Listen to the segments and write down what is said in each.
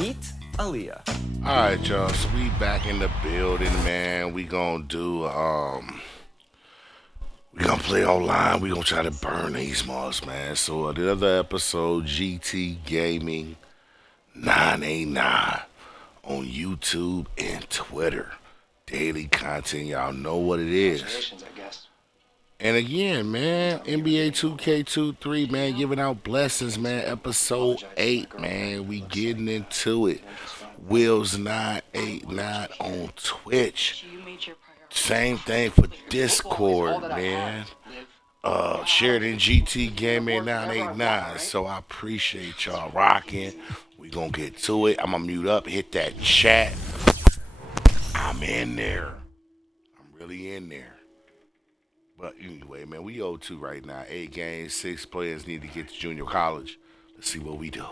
Meet Aaliyah. All right, y'all. So we back in the building, man. We gonna play online. We gonna try to burn these marks, man. So the other episode, GT Gaming 989 on YouTube and Twitter. Daily content, y'all know what it is. Congratulations, I guess. And again, man, NBA 2K23, man, giving out blessings, man. Episode 8, man. We getting into it. Wills 989 on Twitch. Same thing for Discord, man. Sheridan GT Gaming 989. So I appreciate y'all rocking. We gonna get to it. I'm gonna mute up, hit that chat. I'm in there. I'm really in there. But anyway, man, we 0-2 right now. 8 games, 6 players need to get to junior college. Let's see what we do.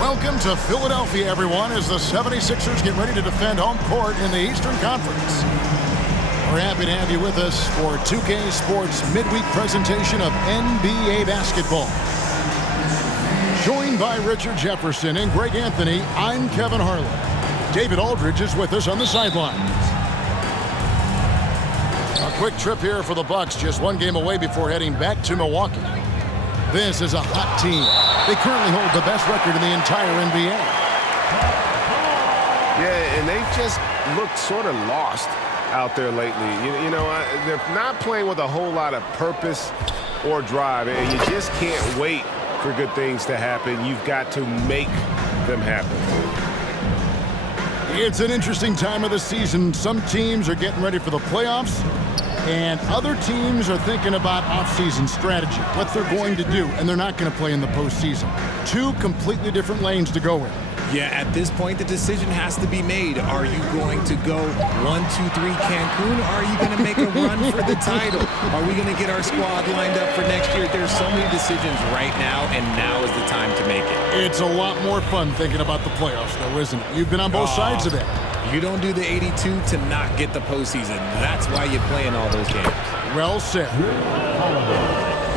Welcome to Philadelphia, everyone, as the 76ers get ready to defend home court in the Eastern Conference. We're happy to have you with us for 2K Sports midweek presentation of NBA basketball. Joined by Richard Jefferson and Greg Anthony, I'm Kevin Harlan. David Aldridge is with us on the sidelines. A quick trip here for the Bucks, just one game away before heading back to Milwaukee. This is a hot team. They currently hold the best record in the entire NBA. Yeah, and they've just looked sort of lost out there lately. They're not playing with a whole lot of purpose or drive, and you just can't wait for good things to happen. You've got to make them happen. It's an interesting time of the season. Some teams are getting ready for the playoffs, and other teams are thinking about off-season strategy, what they're going to do, and they're not going to play in the postseason. Two completely different lanes to go in. Yeah, at this point, the decision has to be made. Are you going to go 1, 2, 3 Cancun, or are you going to make a run for the title? Are we going to get our squad lined up for next year? There's so many decisions right now, and now is the time to make it. It's a lot more fun thinking about the playoffs, though, isn't it? You've been on both sides of it. You don't do the 82 to not get the postseason. That's why you're playing all those games. Well said.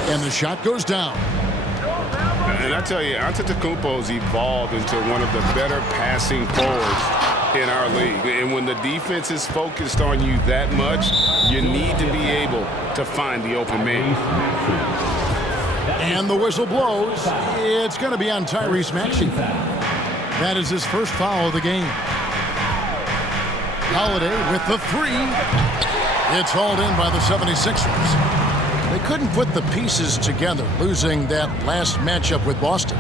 And the shot goes down. And I tell you, Antetokounmpo's evolved into one of the better passing forwards in our league. And when the defense is focused on you that much, you need to be able to find the open man. And the whistle blows. It's going to be on Tyrese Maxey. That is his first foul of the game. Holiday with the three. It's hauled in by the 76ers. They couldn't put the pieces together, losing that last matchup with Boston.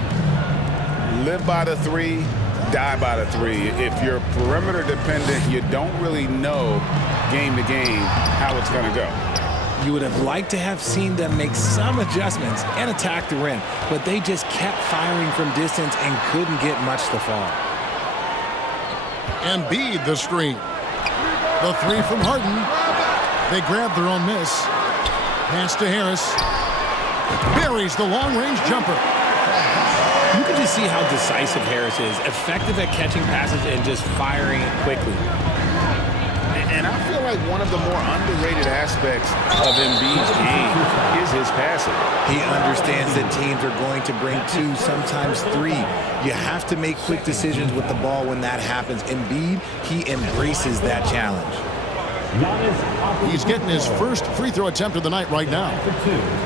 Live by the three, die by the three. If you're perimeter dependent, you don't really know game to game how it's going to go. You would have liked to have seen them make some adjustments and attack the rim, but they just kept firing from distance and couldn't get much to fall. Embiid the screen. The three from Harden. They grab their own miss. Pass to Harris. Buries the long-range jumper. You can just see how decisive Harris is, effective at catching passes and just firing it quickly. And I feel like one of the more underrated aspects of Embiid's game is his passing. He understands that teams are going to bring two, sometimes three. You have to make quick decisions with the ball when that happens. Embiid, he embraces that challenge. He's getting his first free throw attempt of the night right now.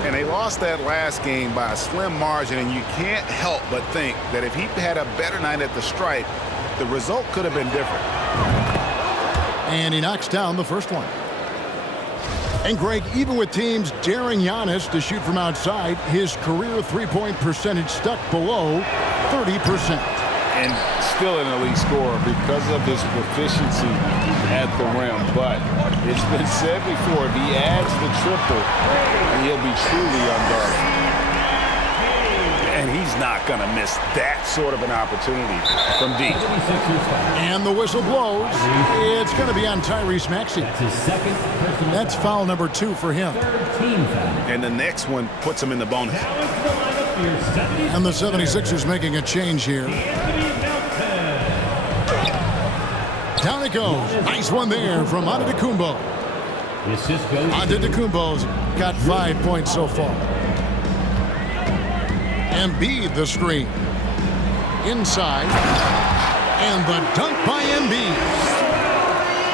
And they lost that last game by a slim margin, and you can't help but think that if he had a better night at the stripe, the result could have been different. And he knocks down the first one. And Greg, even with teams daring Giannis to shoot from outside, his career three-point percentage stuck below 30%. And still an elite scorer because of his proficiency at the rim. But it's been said before, if he adds the triple, he'll be truly unguarded. And he's not going to miss that sort of an opportunity from deep. And the whistle blows. It's going to be on Tyrese Maxey. That's foul number 2 for him. And the next one puts him in the bonus. And the 76ers making a change here. Down it goes. Nice one there from Antetokounmpo. Antetokounmpo's got 5 points so far. Embiid the screen. Inside. And the dunk by Embiid.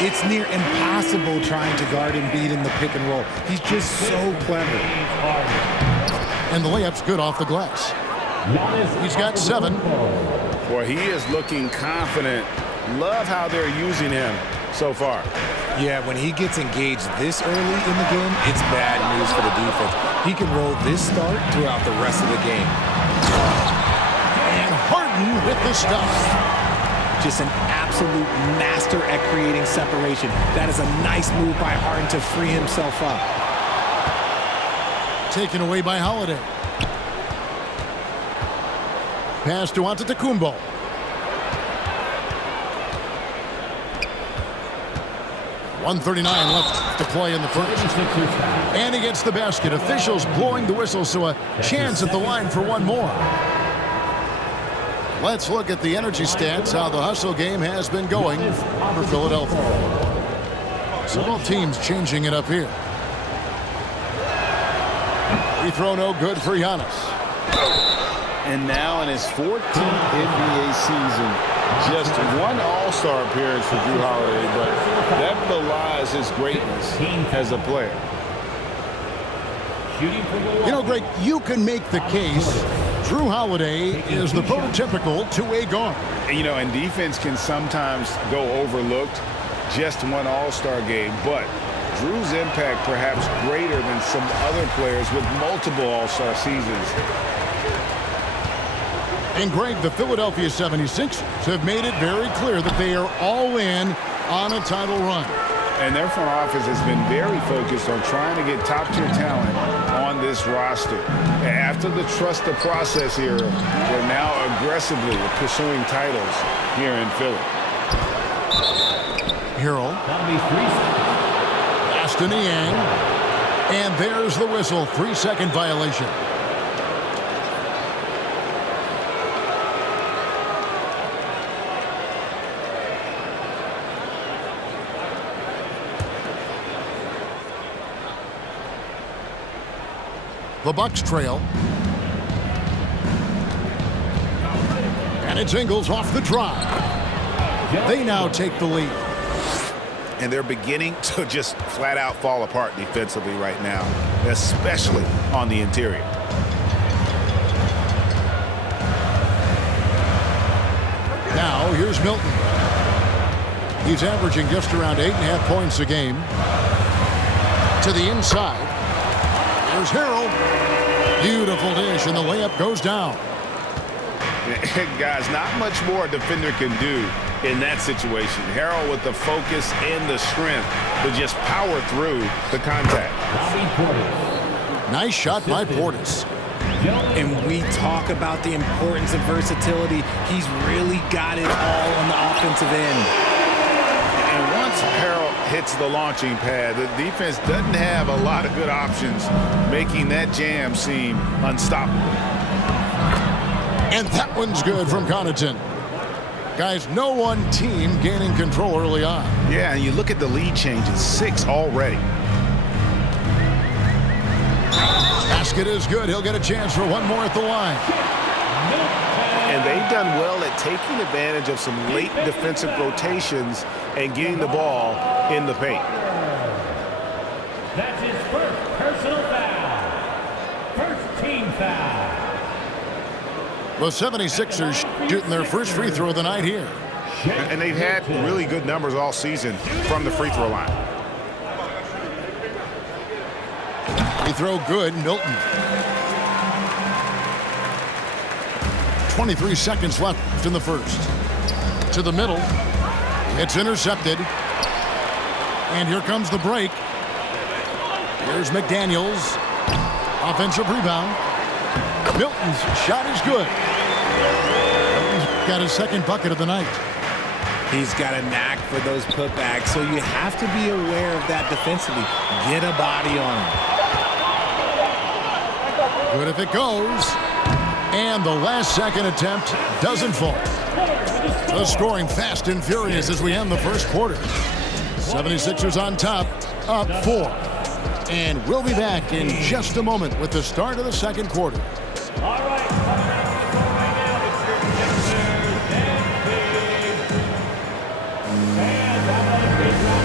It's near impossible trying to guard Embiid in the pick and roll. He's just so clever. And the layup's good off the glass. He's got 7. Boy, he is looking confident. Love how they're using him so far. Yeah, when he gets engaged this early in the game, it's bad news for the defense. He can roll this start throughout the rest of the game. And Harden with the stuff. Just an absolute master at creating separation. That is a nice move by Harden to free himself up. Taken away by Holiday. Pass to Antetokounmpo. .139 left to play in the first. And he gets the basket. Officials blowing the whistle, so a chance at the line for one more. Let's look at the energy stats, how the hustle game has been going for Philadelphia. So both teams changing it up here. Free throw no good for Giannis. And now in his 14th NBA season, just one All-Star appearance for Jrue Holiday, but that belies his greatness as a player. You know, Greg, you can make the case Jrue Holiday is the prototypical two-way guard. You know, and defense can sometimes go overlooked. Just one All-Star game, but Jrue's impact perhaps greater than some other players with multiple All-Star seasons. And Greg, the Philadelphia 76ers have made it very clear that they are all in on a title run. And their front office has been very focused on trying to get top-tier talent on this roster. After the trust the process era, they're now aggressively pursuing titles here in Philly. Harrell. Aston Yang. And there's the whistle. 3-second violation. The Bucks trail. And it's Ingles off the drive. They now take the lead. And they're beginning to just flat out fall apart defensively right now, especially on the interior. here's Milton. He's averaging just around 8.5 points a game. To the inside. There's Harrell. Beautiful dish, and the layup goes down. Guys, not much more a defender can do in that situation. Harrell with the focus and the strength to just power through the contact. Nice shot by Portis. And we talk about the importance of versatility. He's really got it all on the offensive end. And once Harrell hits the launching pad, the defense doesn't have a lot of good options, making that jam seem unstoppable. And that one's good from Connaughton. Guys, no one team gaining control early on. Yeah, and you look at the lead changes, 6 already. Basket is good. He'll get a chance for one more at the line. And they've done well at taking advantage of some late defensive rotations and getting the ball in the paint. That's his first personal foul. First team foul. The 76ers shooting their first free throw of the night here. And they've had really good numbers all season from the free throw line. Free throw good, Milton. 23 seconds left in the first. To the middle. It's intercepted. And here comes the break. Here's McDaniels. Offensive rebound. Milton's shot is good. He's got his second bucket of the night. He's got a knack for those putbacks, so you have to be aware of that defensively. Get a body on him. Good if it goes. And the last second attempt doesn't fall. The scoring fast and furious as we end the first quarter. 76ers on top, up 4. And we'll be back in just a moment with the start of the second quarter. All right.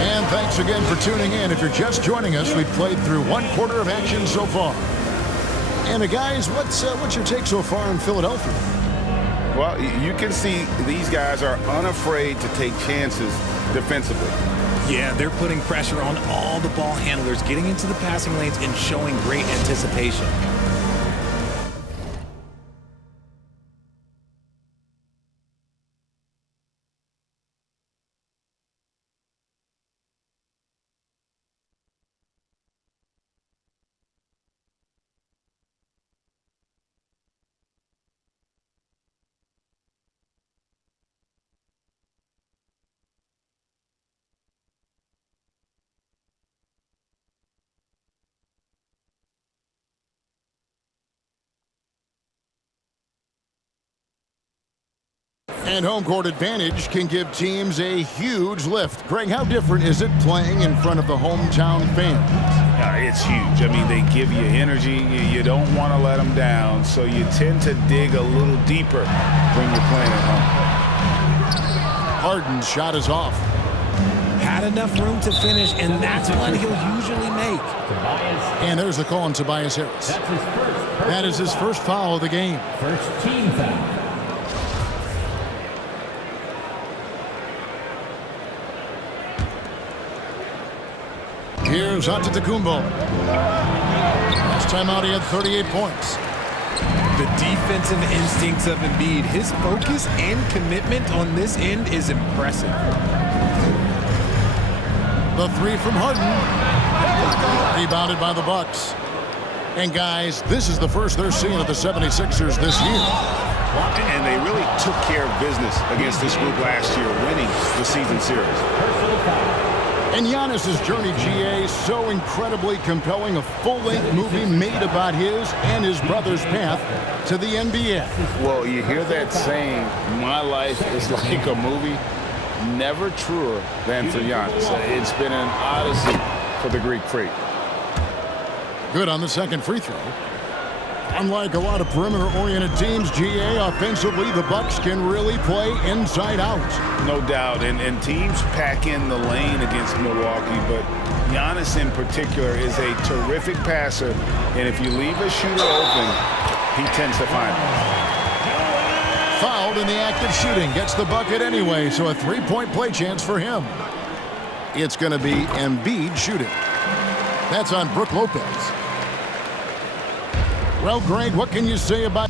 And thanks again for tuning in. If you're just joining us, we've played through one quarter of action so far. And guys, what's your take so far in Philadelphia? Well, you can see these guys are unafraid to take chances defensively. Yeah, they're putting pressure on all the ball handlers, getting into the passing lanes and showing great anticipation. And home court advantage can give teams a huge lift. Greg, how different is it playing in front of the hometown fans? It's huge. I mean, they give you energy. You don't want to let them down, so you tend to dig a little deeper when you're playing at home. Harden's shot is off. Had enough room to finish, and that's what he'll usually make. And there's the call on Tobias Harris. That is his first foul of the game. First team foul. Here's Antetokounmpo. Last time out, he had 38 points. The defensive instincts of Embiid, his focus and commitment on this end is impressive. The three from Harden. Rebounded by the Bucks. And guys, this is the first they're seeing of the 76ers this year. And they really took care of business against this group last year, winning the season series. And Giannis's journey, GA, so incredibly compelling. A full-length movie made about his and his brother's path to the NBA. Well, you hear that saying, my life is like a movie. Never truer than for Giannis. It's been an odyssey for the Greek freak. Good on the second free throw. Unlike a lot of perimeter-oriented teams, GA, offensively, the Bucks can really play inside out. No doubt, and teams pack in the lane against Milwaukee, but Giannis in particular is a terrific passer, and if you leave a shooter open, he tends to find it. fouled in the act of shooting. Gets the bucket anyway, so a three-point play chance for him. It's going to be Embiid shooting. That's on Brook Lopez. Well, Greg, what can you say about...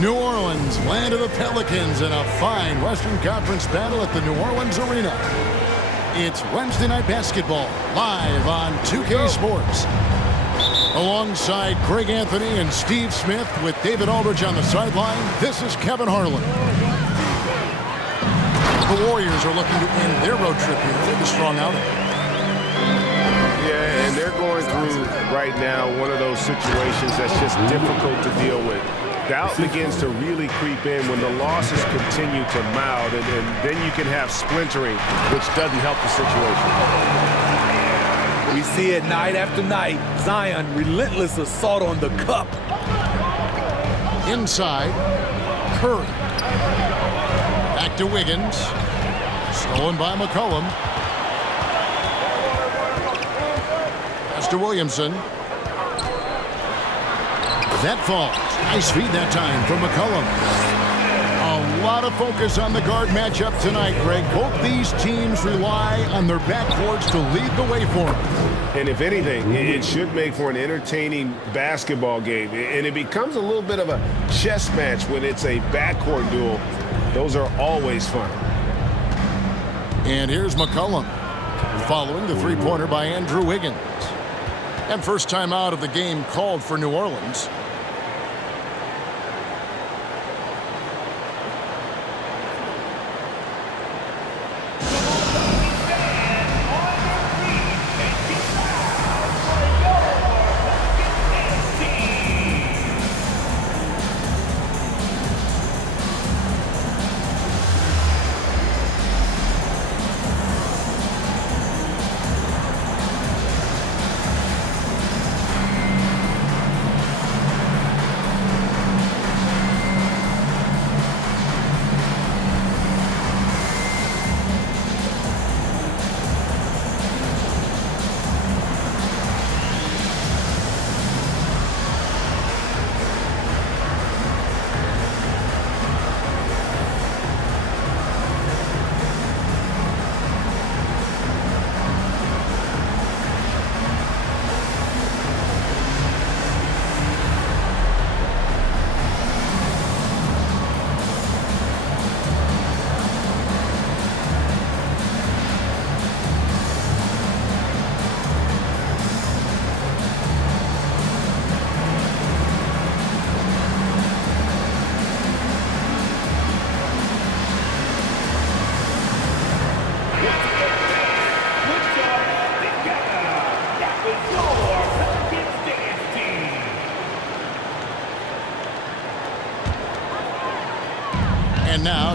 New Orleans, land of the Pelicans, in a fine Western Conference battle at the New Orleans Arena. It's Wednesday Night Basketball, live on 2K Sports. Alongside Greg Anthony and Steve Smith with David Aldridge on the sideline, this is Kevin Harlan. The Warriors are looking to end their road trip here with a strong outing. Yeah, and they're going through right now one of those situations that's just difficult to deal with. Doubt begins to really creep in when the losses continue to mount, and then you can have splintering, which doesn't help the situation. We see it night after night. Zion, relentless assault on the cup. Inside, Curry. Back to Wiggins. Stolen by McCollum. Pass to Williamson. That falls. Nice feed that time from McCollum. A lot of focus on the guard matchup tonight, Greg. Both these teams rely on their backcourts to lead the way for them. And if anything, it should make for an entertaining basketball game. And it becomes a little bit of a chess match when it's a backcourt duel. Those are always fun. And here's McCollum, following the three-pointer by Andrew Wiggins. And first time out of the game called for New Orleans.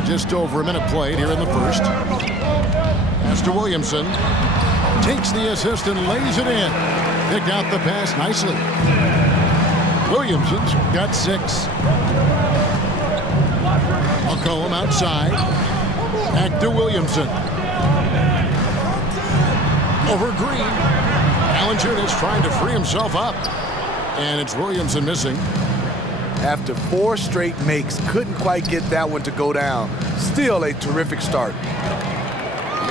just over a minute played here in the first. Pass to Williamson. Takes the assist and lays it in. Picked out the pass nicely. Williamson's got 6. McCollum outside. Back to Williamson. Over Green. Valanciunas trying to free himself up. And it's Williamson missing. After 4 straight makes, couldn't quite get that one to go down. Still a terrific start.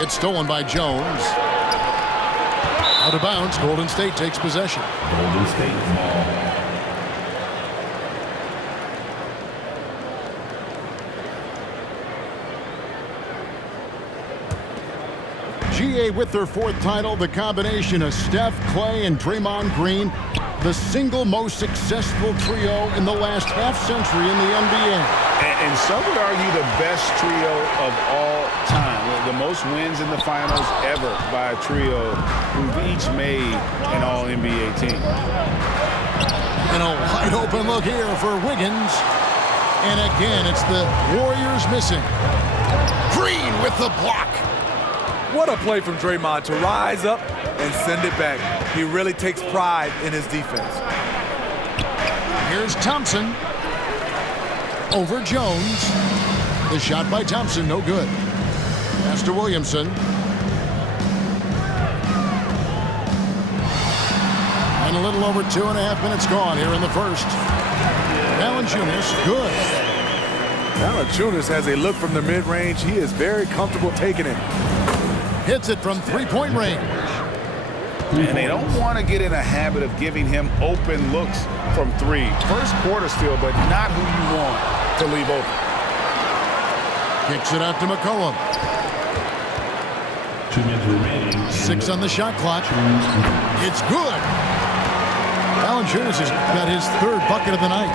It's stolen by Jones. Out of bounds, Golden State takes possession. Golden State ball. GA with their 4th title, the combination of Steph, Clay, and Draymond Green, the single most successful trio in the last half-century in the NBA. And some would argue the best trio of all time. The most wins in the finals ever by a trio who've each made an All-NBA team. And a wide open look here for Wiggins. And again, it's the Warriors missing. Green with the block. What a play from Draymond to rise up and send it back. He really takes pride in his defense. Here's Thompson. Over Jones. The shot by Thompson, no good. Pass to Williamson. And a little over 2.5 minutes gone here in the first. Valanciunas, good. Valanciunas has a look from the mid-range. He is very comfortable taking it. Hits it from 3-point range. And they don't want to get in a habit of giving him open looks from 3. First quarter still, but not who you want to leave open. Kicks it out to McCollum. 2 minutes remaining. 6 on the shot clock. It's good. Valanciunas has got his 3rd bucket of the night.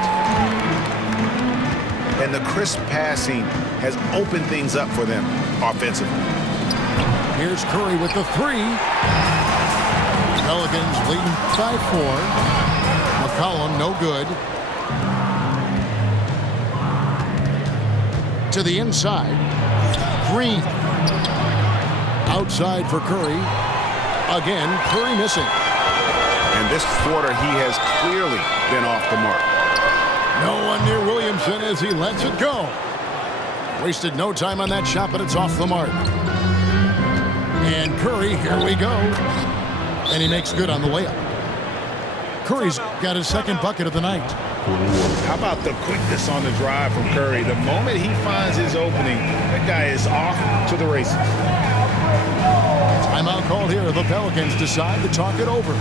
And the crisp passing has opened things up for them offensively. Here's Curry with the 3. Pelicans leading by 4. McCollum, no good. To the inside. Green. Outside for Curry. Again, Curry missing. And this quarter, he has clearly been off the mark. No one near Williamson as he lets it go. Wasted no time on that shot, but it's off the mark. And Curry, here we go. And he makes good on the layup. Curry's got his 2nd bucket of the night. How about the quickness on the drive from Curry? The moment he finds his opening, that guy is off to the races. Timeout called here. The Pelicans decide to talk it over.